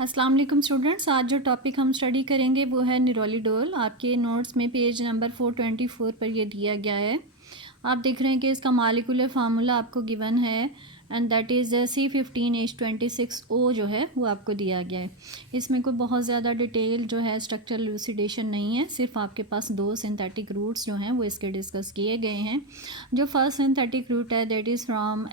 अस्सलाम वालेकुम स्टूडेंट्स। आज जो टॉपिक हम स्टडी करेंगे वो है निरोलीडोल। आपके नोट्स में पेज नंबर 424 पर ये दिया गया है। आप देख रहे हैं कि इसका मॉलिक्यूलर फार्मूला आपको गिवन है एंड दैट इज़ C15H26O जो है वो आपको दिया गया है। इसमें कोई बहुत ज़्यादा डिटेल जो है स्ट्रक्चरल इलूसिडेशन नहीं है, सिर्फ आपके पास दो सिंथेटिक रूट्स जो हैं वो इसके डिस्कस किए गए हैं। जो फर्स्ट सिंथेटिक रूट है that is from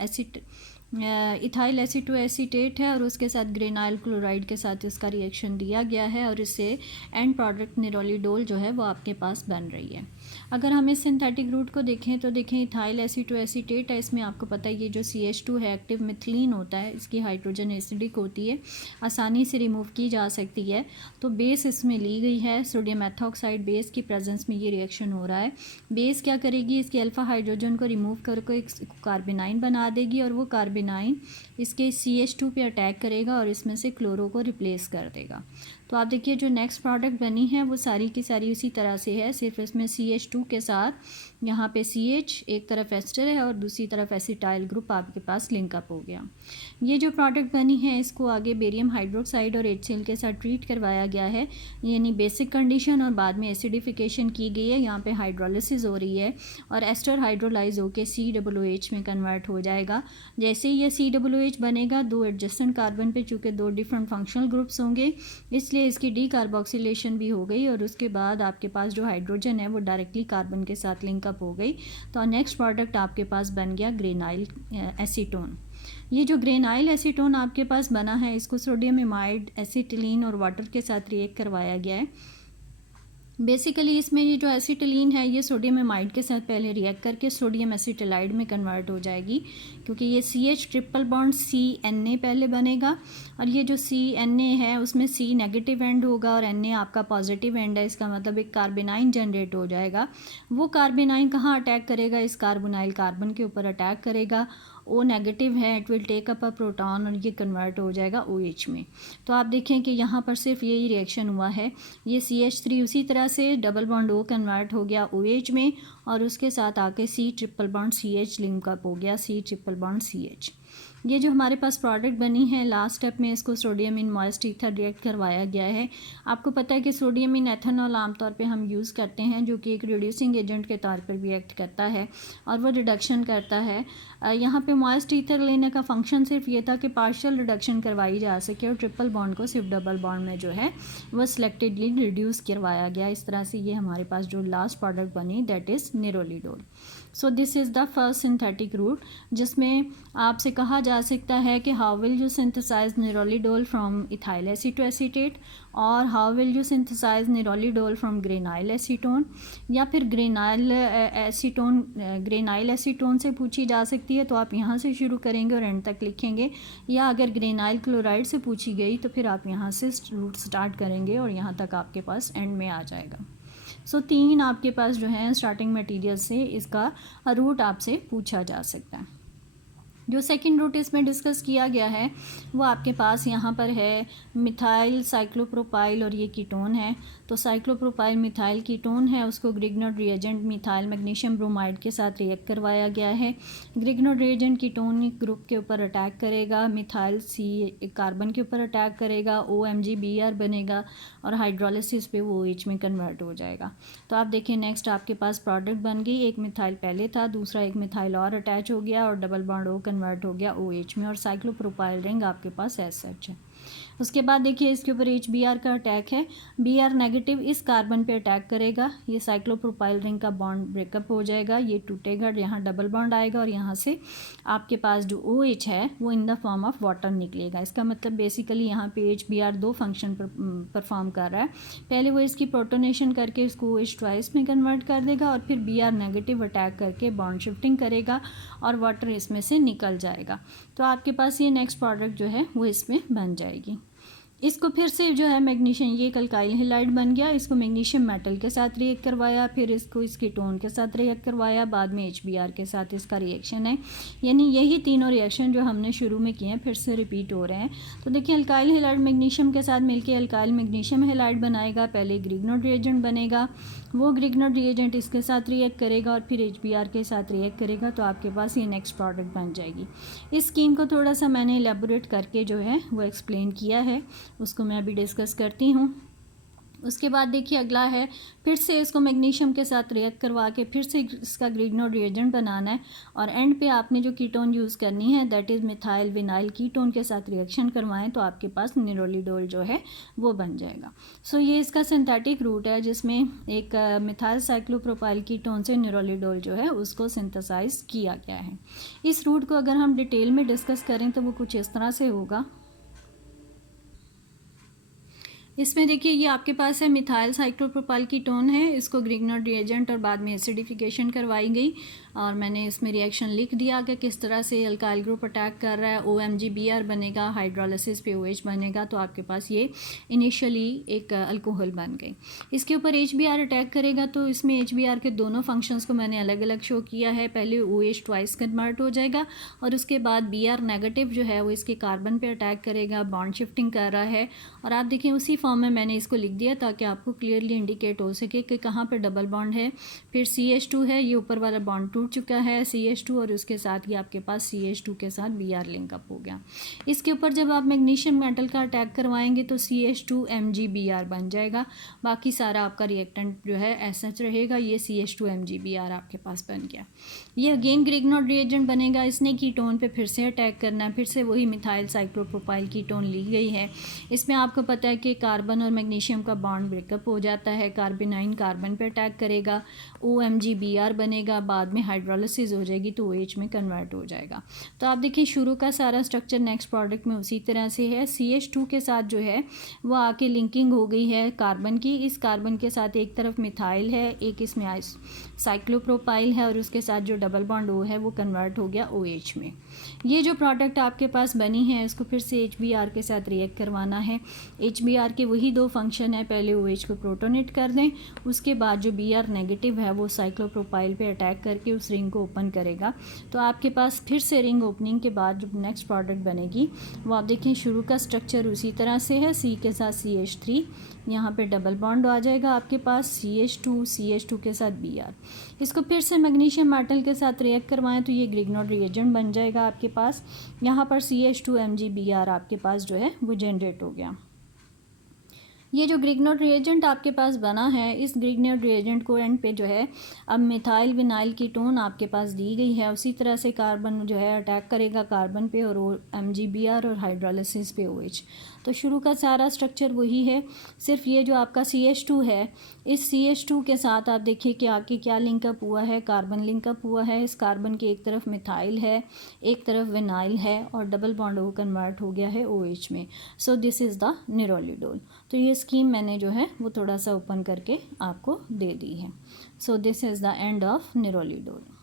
ethyl acid to acetate है और उसके साथ ग्रेनाइल क्लोराइड के साथ इसका रिएक्शन दिया गया है और इससे एंड प्रोडक्ट निरोलीडोल जो है वो आपके पास बन रही है। अगर हम इस सिंथेटिक रूट को देखें तो देखें इथाइल एसिड टू एसीटेट है, इसमें आपको पता है ये जो CH2 है एक्टिव मिथिलीन होता है, इसकी हाइड्रोजन एसिडिक होती है, आसानी से रिमूव की जा सकती है। तो बेस इसमें ली गई है, सोडियम एथॉक्साइड बेस की प्रेजेंस में ये रिएक्शन हो रहा है। बेस क्या करेगी, इसके अल्फा हाइड्रोजन को रिमूव करके एक कार्बेनाइन बना देगी और वो कार्बेनाइन इसके CH2 पे अटैक करेगा और इसमें से क्लोरो को रिप्लेस कर देगा। तो आप देखिए जो नेक्स्ट प्रोडक्ट बनी है वो सारी की सारी उसी तरह से है, सिर्फ इसमें CH2 के साथ यहाँ पे CH एक तरफ एस्टर है और दूसरी तरफ एसिटाइल ग्रुप आपके पास लिंकअप हो गया। ये जो प्रोडक्ट बनी है इसको आगे बेरियम हाइड्रोक्साइड और HCl के साथ ट्रीट करवाया गया है, यानी बेसिक कंडीशन और बाद में एसिडिफिकेशन की गई है। यहाँ पे हाइड्रोलिसिस हो रही है और एस्टर हाइड्रोलाइज होकर COOH में कन्वर्ट हो जाएगा। जैसे ही ये COOH बनेगा, दो एडजस्टेंट कार्बन पे चूँकि दो डिफरेंट फंक्शनल ग्रुप्स होंगे इसलिए इसकी डीकार्बोक्सिलेशन भी हो गई और उसके बाद आपके पास जो हाइड्रोजन है वो डायरेक्टली कार्बन के साथ लिंकअप हो गई। तो नेक्स्ट प्रोडक्ट आपके पास बन गया ग्रेनाइल एसीटोन। ये जो ग्रेनाइल एसीटोन आपके पास बना है इसको सोडियम एमाइड एसिटिलीन और वाटर के साथ रिएक्ट करवाया गया है। बेसिकली इसमें ये जो एसिटिलीन है ये सोडियम एमाइड के साथ पहले रिएक्ट करके सोडियम एसिटिलाइड में कन्वर्ट हो जाएगी, क्योंकि ये CH ट्रिपल बॉन्ड CNA पहले बनेगा और ये जो CNA है उसमें C नेगेटिव एंड होगा और Na आपका पॉजिटिव एंड है। इसका मतलब एक कार्बेनाइन जनरेट हो जाएगा। वो कार्बेनाइन कहाँ अटैक करेगा, इस कार्बोनाइल कार्बन के ऊपर अटैक करेगा। O नेगेटिव है, it will take up a proton और ये कन्वर्ट हो जाएगा OH में। तो आप देखें कि यहाँ पर सिर्फ यही रिएक्शन हुआ है। ये CH3 उसी तरह से डबल बॉन्ड O कन्वर्ट हो गया OH में और उसके साथ आके C triple bond CH link up हो गया, C ट्रिपल बॉन्ड CH। ये जो हमारे पास प्रोडक्ट बनी है लास्ट स्टेप में इसको sodium in moist ether react करवाया गया है। आपको पता है कि सोडियम इन एथेनॉल आमतौर पे हम यूज़ करते हैं जो कि एक रिड्यूसिंग एजेंट के तौर पर भी एक्ट करता है और वो रिडक्शन करता है। यहाँ पे मॉइस्ट ईथर लेने का फंक्शन सिर्फ ये था कि पार्शियल रिडक्शन करवाई जा सके और ट्रिपल बॉन्ड को सिर्फ डबल बॉन्ड में जो है वह सिलेक्टेडली रिड्यूस करवाया गया। इस तरह से ये हमारे पास जो लास्ट प्रोडक्ट बनी that is nerolidol. So this is the first synthetic route जिसमें आपसे कहा जा सकता है कि how will you synthesize nerolidol from ethyl acid to acetate और how will you synthesize nerolidol from geranyl acetone, या फिर ग्रेनाइल एसीटोन से पूछी जा सकती है तो आप यहाँ से शुरू करेंगे और एंड तक लिखेंगे, या अगर ग्रेनाइल क्लोराइड से पूछी गई तो फिर आप यहाँ से रूट स्टार्ट करेंगे और यहाँ तक आपके पास एंड में आ जाएगा। सो तीन आपके पास जो है स्टार्टिंग मटेरियल से इसका रूट आपसे पूछा जा सकता है। जो सेकंड रूट इसमें डिस्कस किया गया है वो आपके पास यहाँ पर है मिथाइल साइक्लोप्रोपाइल और ये कीटोन है। तो साइक्लोप्रोपाइल मिथाइल कीटोन है, उसको ग्रिग्नोड रिएजेंट मिथाइल मैग्नीशियम ब्रोमाइड के साथ रिएक्ट करवाया गया है। ग्रिग्नोड रिएजेंट कीटोनिक ग्रुप के ऊपर अटैक करेगा, मिथाइल C कार्बन के ऊपर अटैक करेगा, OMgBr बनेगा और हाइड्रोलिसिस पे वो OH में कन्वर्ट हो जाएगा। तो आप देखिए नेक्स्ट आपके पास प्रोडक्ट बन गई, एक मिथाइल पहले था, दूसरा एक मिथाइल और अटैच हो गया और डबल बॉन्ड O कन्वर्ट हो गया OH में और साइक्लोप्रोपाइल रिंग आपके पास एज सच है। उसके बाद देखिए इसके ऊपर HBr का अटैक है, Br नेगेटिव इस कार्बन पे अटैक करेगा, ये साइक्लोप्रोपाइल रिंग का बॉन्ड ब्रेकअप हो जाएगा, ये टूटेगा, यहाँ डबल बॉन्ड आएगा और यहाँ से आपके पास जो OH है वो in the form of water निकलेगा। इसका मतलब बेसिकली यहाँ पे HBr दो फंक्शन परफॉर्म कर रहा है। पहले वो इसकी प्रोटोनेशन करके इसको OH ट्वाइस में कन्वर्ट कर देगा और फिर Br नेगेटिव अटैक करके बॉन्ड शिफ्टिंग करेगा और वाटर इसमें से निकल जाएगा। तो आपके पास ये नेक्स्ट प्रोडक्ट जो है वो इसमें बन जाएगी। इसको फिर से जो है मैग्नीशियम, ये अल्काइल हैलाइड बन गया, इसको मैग्नीशियम मेटल के साथ रिएक्ट करवाया, फिर इसको इस कीटोन के साथ रिएक्ट करवाया, बाद में HBr के साथ इसका रिएक्शन है। यानी यही तीनों रिएक्शन जो हमने शुरू में किए हैं फिर से रिपीट हो रहे हैं। तो देखिए अल्काइल हैलाइड मैग्नीशियम के साथ मिलकर अल्काइल मैग्नीशियम हैलाइड बनाएगा, पहले ग्रिग्नोड रिएजेंट बनेगा, वो ग्रिग्नोड रिएजेंट इसके साथ रिएक्ट करेगा और फिर HBr के साथ रिएक्ट करेगा, तो आपके पास ये नेक्स्ट प्रोडक्ट बन जाएगी। इस स्कीम को थोड़ा सा मैंने एलेबोरेट करके जो है वो एक्सप्लेन किया है। उसको मैं अभी डिस्कस करती हूँ। उसके बाद देखिए अगला है, फिर से इसको मैग्नीशियम के साथ रिएक्ट करवा के फिर से इसका ग्रिग्नोड रिएजेंट बनाना है, और एंड पे आपने जो कीटोन यूज़ करनी है that is methyl vinyl ketone के साथ रिएक्शन करवाएं तो आपके पास निरोलिडोल जो है वो बन जाएगा। सो ये इसका सिंथेटिक रूट है जिसमें एक मिथाइल साइक्लोप्रोपाइल कीटोन से निरोलिडोल जो है उसको सिंथेसाइज किया गया है। इस रूट को अगर हम डिटेल में डिस्कस करें तो वो कुछ इस तरह से होगा। इसमें देखिए ये आपके पास है मिथाइल साइक्लोप्रोपाइल कीटोन है, इसको ग्रिग्नोड रिएजेंट और बाद में एसिडिफिकेशन करवाई गई, और मैंने इसमें रिएक्शन लिख दिया कि किस तरह से अल्काइल ग्रुप अटैक कर रहा है, OMgBr बनेगा, हाइड्रोलिसिस पे OH बनेगा, तो आपके पास ये इनिशियली एक अल्कोहल बन गई। इसके ऊपर HBr अटैक करेगा तो इसमें HBr के दोनों फंक्शंस को मैंने अलग अलग शो किया है। पहले OH ट्वाइस कन्वर्ट हो जाएगा और उसके बाद Br नेगेटिव जो है वो इसके कार्बन पे अटैक करेगा, बॉन्ड शिफ्टिंग कर रहा है, और आप देखिए उसी फॉर्म में मैंने इसको लिख दिया ताकि आपको क्लियरली इंडिकेट हो सके कि कहाँ पे डबल बॉन्ड है। फिर CH2 है, ये ऊपर वाला बॉन्ड टूट चुका है CH2, और उसके साथ ही आपके पास CH2 के साथ Br लिंकअप हो गया। इसके ऊपर जब आप मैग्नीशियम मेटल का अटैक करवाएंगे तो CH2MgBr बन जाएगा। बाकी सारा आपका रिएक्टेंट जो है ऐसा रहेगा। ये CH2MgBr आपके पास बन गया। ये अगेन ग्रिग्नोड रिएजेंट बनेगा, इसने कीटोन पे फिर से अटैक करना है, फिर से वही मिथाइल साइक्लोप्रोपाइल कीटोन ली गई है। इसमें आपको पता है कि कार्बन और मैग्नीशियम का बॉन्ड ब्रेकअप हो जाता है, कार्बेनाइन कार्बन पे अटैक करेगा, OMgBr बनेगा, बाद में हाइड्रोलिसिस हो जाएगी तो OH में कन्वर्ट हो जाएगा। तो आप देखिए शुरू का सारा स्ट्रक्चर नेक्स्ट प्रोडक्ट में उसी तरह से है। CH2 के साथ जो है वो आके लिंकिंग हो गई है कार्बन की, इस कार्बन के साथ एक तरफ मिथाइल है, एक इसमें साइक्लोप्रोपाइल है, और उसके साथ जो डबल बॉन्ड O है वो कन्वर्ट हो गया OH में। ये जो प्रोडक्ट आपके पास बनी है इसको फिर से HBr के साथ रिएक्ट करवाना है। HBr के वही दो फंक्शन है, पहले OH को प्रोटोनेट कर दें, उसके बाद जो Br नेगेटिव है वो साइक्लोप्रोपाइल पे अटैक करके उस रिंग को ओपन करेगा। तो आपके पास फिर से रिंग ओपनिंग के बाद जो नेक्स्ट प्रोडक्ट बनेगी वो आप देखें शुरू का स्ट्रक्चर उसी तरह से है, C के साथ CH3, यहाँ पे डबल बॉन्ड आ जाएगा आपके पास CH2 के साथ Br। इसको फिर से मैग्नीशियम मेटल के साथ रिएक्ट करवाएं तो ये ग्रिग्नोड रिएजेंट बन जाएगा आपके पास। यहाँ पर CH2MgBr आपके पास जो है वो जनरेट हो गया। ये जो ग्रिग्नोड रिएजेंट आपके पास बना है, इस ग्रिग्नोड रिएजेंट को एंड पे जो है अब मिथाइल विनाइल कीटोन आपके पास दी गई है, उसी तरह से कार्बन जो है अटैक करेगा कार्बन पे और MgBr और हाइड्रोलिसिस पे OH। तो शुरू का सारा स्ट्रक्चर वही है, सिर्फ ये जो आपका CH2 है, इस CH2 के साथ आप देखिए कि आगे क्या लिंकअप हुआ है, कार्बन लिंकअप हुआ है। इस कार्बन के एक तरफ मिथाइल है, एक तरफ विनाइल है, और डबल बॉन्ड वो कन्वर्ट हो गया है OH में। So this is the nerolidol. तो ये स्कीम मैंने जो है वो थोड़ा सा ओपन करके आपको दे दी है। So this is the end of निरोलिडोल।